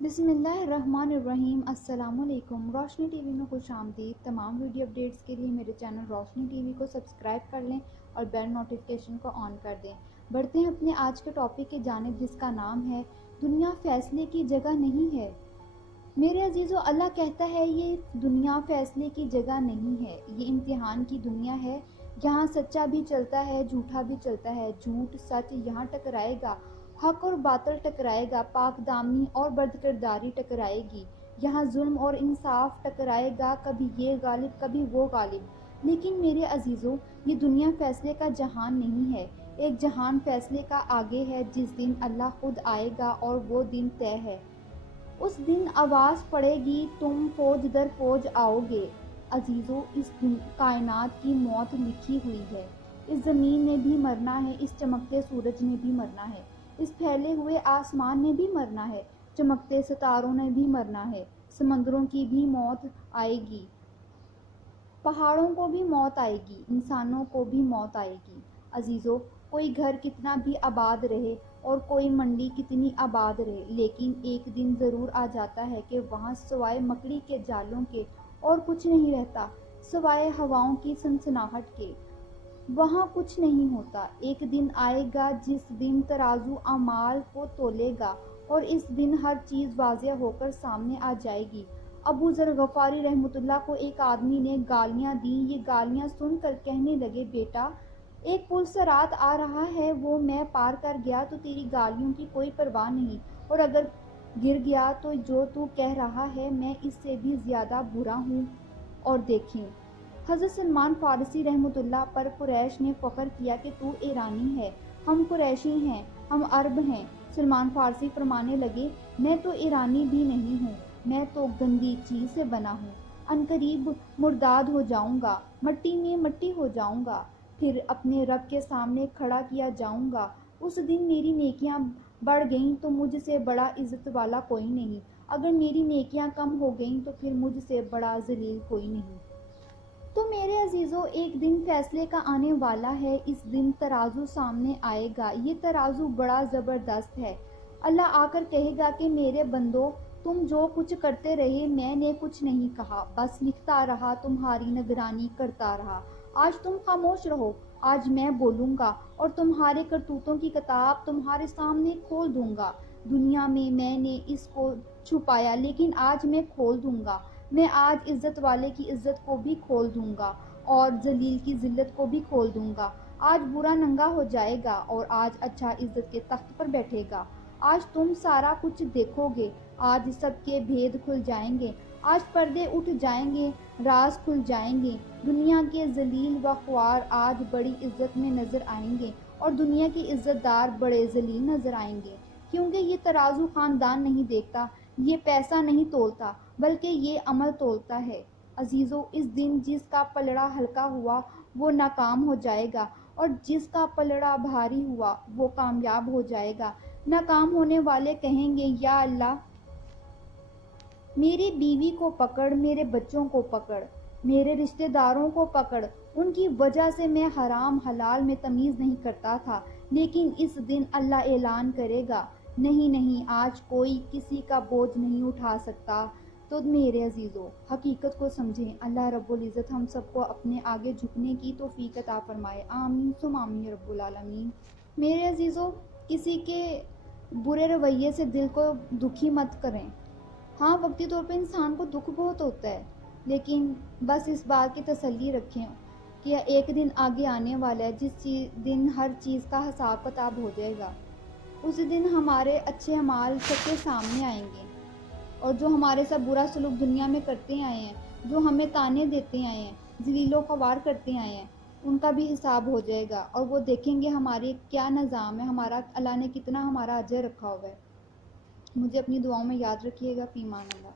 بسم اللہ الرحمن الرحیم۔ السلام علیکم۔ روشنی ٹی وی میں خوش آمدید۔ تمام ویڈیو اپڈیٹس کے لیے میرے چینل روشنی ٹی وی کو سبسکرائب کر لیں اور بیل نوٹیفیکیشن کو آن کر دیں۔ بڑھتے ہیں اپنے آج کے ٹاپک کی جانب، جس کا نام ہے دنیا فیصلے کی جگہ نہیں ہے۔ میرے عزیزو، اللہ کہتا ہے یہ دنیا فیصلے کی جگہ نہیں ہے، یہ امتحان کی دنیا ہے۔ یہاں سچا بھی چلتا ہے، جھوٹا بھی چلتا ہے، جھوٹ سچ یہاں ٹکرائے گا، حق اور باطل ٹکرائے گا، پاک دامنی اور بدکرداری ٹکرائے گی، یہاں ظلم اور انصاف ٹکرائے گا، کبھی یہ غالب کبھی وہ غالب۔ لیکن میرے عزیزو، یہ دنیا فیصلے کا جہان نہیں ہے، ایک جہان فیصلے کا آگے ہے، جس دن اللہ خود آئے گا اور وہ دن طے ہے۔ اس دن آواز پڑے گی، تم فوج در فوج آؤ گے۔ عزیزو، اس کائنات کی موت لکھی ہوئی ہے، اس زمین نے بھی مرنا ہے، اس چمکتے سورج نے بھی مرنا ہے، اس پھیلے ہوئے آسمان نے بھی مرنا ہے، چمکتے ستاروں نے بھی مرنا ہے، سمندروں کی بھی موت آئے گی، پہاڑوں کو بھی موت آئے گی، انسانوں کو بھی موت آئے گی۔ عزیزو، کوئی گھر کتنا بھی آباد رہے اور کوئی منڈی کتنی آباد رہے، لیکن ایک دن ضرور آ جاتا ہے کہ وہاں سوائے مکڑی کے جالوں کے اور کچھ نہیں رہتا، سوائے ہواؤں کی سنسناہٹ کے وہاں کچھ نہیں ہوتا۔ ایک دن آئے گا جس دن ترازو اعمال کو تولے گا، اور اس دن ہر چیز واضح ہو کر سامنے آ جائے گی۔ ابو ذر غفاری رحمۃ اللہ کو ایک آدمی نے گالیاں دیں، یہ گالیاں سن کر کہنے لگے، بیٹا، ایک پل صراط آ رہا ہے، وہ میں پار کر گیا تو تیری گالیوں کی کوئی پرواہ نہیں، اور اگر گر گیا تو جو تو کہہ رہا ہے میں اس سے بھی زیادہ برا ہوں۔ اور دیکھیں، حضرت سلمان فارسی رحمۃ اللہ پر قریش نے فخر کیا کہ تو ایرانی ہے، ہم قریشی ہیں، ہم عرب ہیں۔ سلمان فارسی فرمانے لگے، میں تو ایرانی بھی نہیں ہوں، میں تو گندی چیز سے بنا ہوں، عنقریب مرداد ہو جاؤں گا، مٹی میں مٹی ہو جاؤں گا، پھر اپنے رب کے سامنے کھڑا کیا جاؤں گا۔ اس دن میری نیکیاں بڑھ گئیں تو مجھ سے بڑا عزت والا کوئی نہیں، اگر میری نیکیاں کم ہو گئیں تو پھر مجھ سے بڑا ذلیل کوئی نہیں۔ تو میرے عزیزو، ایک دن فیصلے کا آنے والا ہے، اس دن ترازو سامنے آئے گا، یہ ترازو بڑا زبردست ہے۔ اللہ آ کر کہے گا کہ میرے بندو، تم جو کچھ کرتے رہے میں نے کچھ نہیں کہا، بس لکھتا رہا، تمہاری نگرانی کرتا رہا۔ آج تم خاموش رہو، آج میں بولوں گا اور تمہارے کرتوتوں کی کتاب تمہارے سامنے کھول دوں گا۔ دنیا میں نے اس کو چھپایا، لیکن آج میں کھول دوں گا۔ میں آج عزت والے کی عزت کو بھی کھول دوں گا اور ذلیل کی ذلت کو بھی کھول دوں گا۔ آج برا ننگا ہو جائے گا اور آج اچھا عزت کے تخت پر بیٹھے گا۔ آج تم سارا کچھ دیکھو گے، آج سب کے بھید کھل جائیں گے، آج پردے اٹھ جائیں گے، راز کھل جائیں گے۔ دنیا کے ذلیل و خوار آج بڑی عزت میں نظر آئیں گے، اور دنیا کے عزت دار بڑے ذلیل نظر آئیں گے، کیونکہ یہ ترازو خاندان نہیں دیکھتا، یہ پیسہ نہیں تولتا، بلکہ یہ عمل تولتا ہے۔ عزیزو، اس دن جس کا پلڑا ہلکا ہوا وہ ناکام ہو جائے گا، اور جس کا پلڑا بھاری ہوا وہ کامیاب ہو جائے گا۔ ناکام ہونے والے کہیں گے، یا اللہ، میری بیوی کو پکڑ، میرے بچوں کو پکڑ، میرے رشتہ داروں کو پکڑ، ان کی وجہ سے میں حرام حلال میں تمیز نہیں کرتا تھا۔ لیکن اس دن اللہ اعلان کرے گا، نہیں نہیں، آج کوئی کسی کا بوجھ نہیں اٹھا سکتا۔ تو میرے عزیزو، حقیقت کو سمجھیں، اللہ رب العزت ہم سب کو اپنے آگے جھکنے کی توفیق عطا فرمائے، آمین ثم آمین رب العالمین۔ میرے عزیزو، کسی کے برے رویے سے دل کو دکھی مت کریں۔ ہاں، وقتی طور پہ انسان کو دکھ بہت ہوتا ہے، لیکن بس اس بات کی تسلی رکھیں کہ ایک دن آگے آنے والا ہے جس دن ہر چیز کا حساب کتاب ہو جائے گا۔ اس دن ہمارے اچھے اعمال سب کے سامنے آئیں گے، اور جو ہمارے ساتھ برا سلوک دنیا میں کرتے آئے ہیں، جو ہمیں تانے دیتے آئے ہیں، ذلیل و خوار کرتے آئے ہیں، ان کا بھی حساب ہو جائے گا، اور وہ دیکھیں گے ہماری کیا نظام ہے، ہمارا اللہ نے کتنا ہمارا اجر رکھا ہوا ہے۔ مجھے اپنی دعاؤں میں یاد رکھیے گا۔ فی امان اللہ۔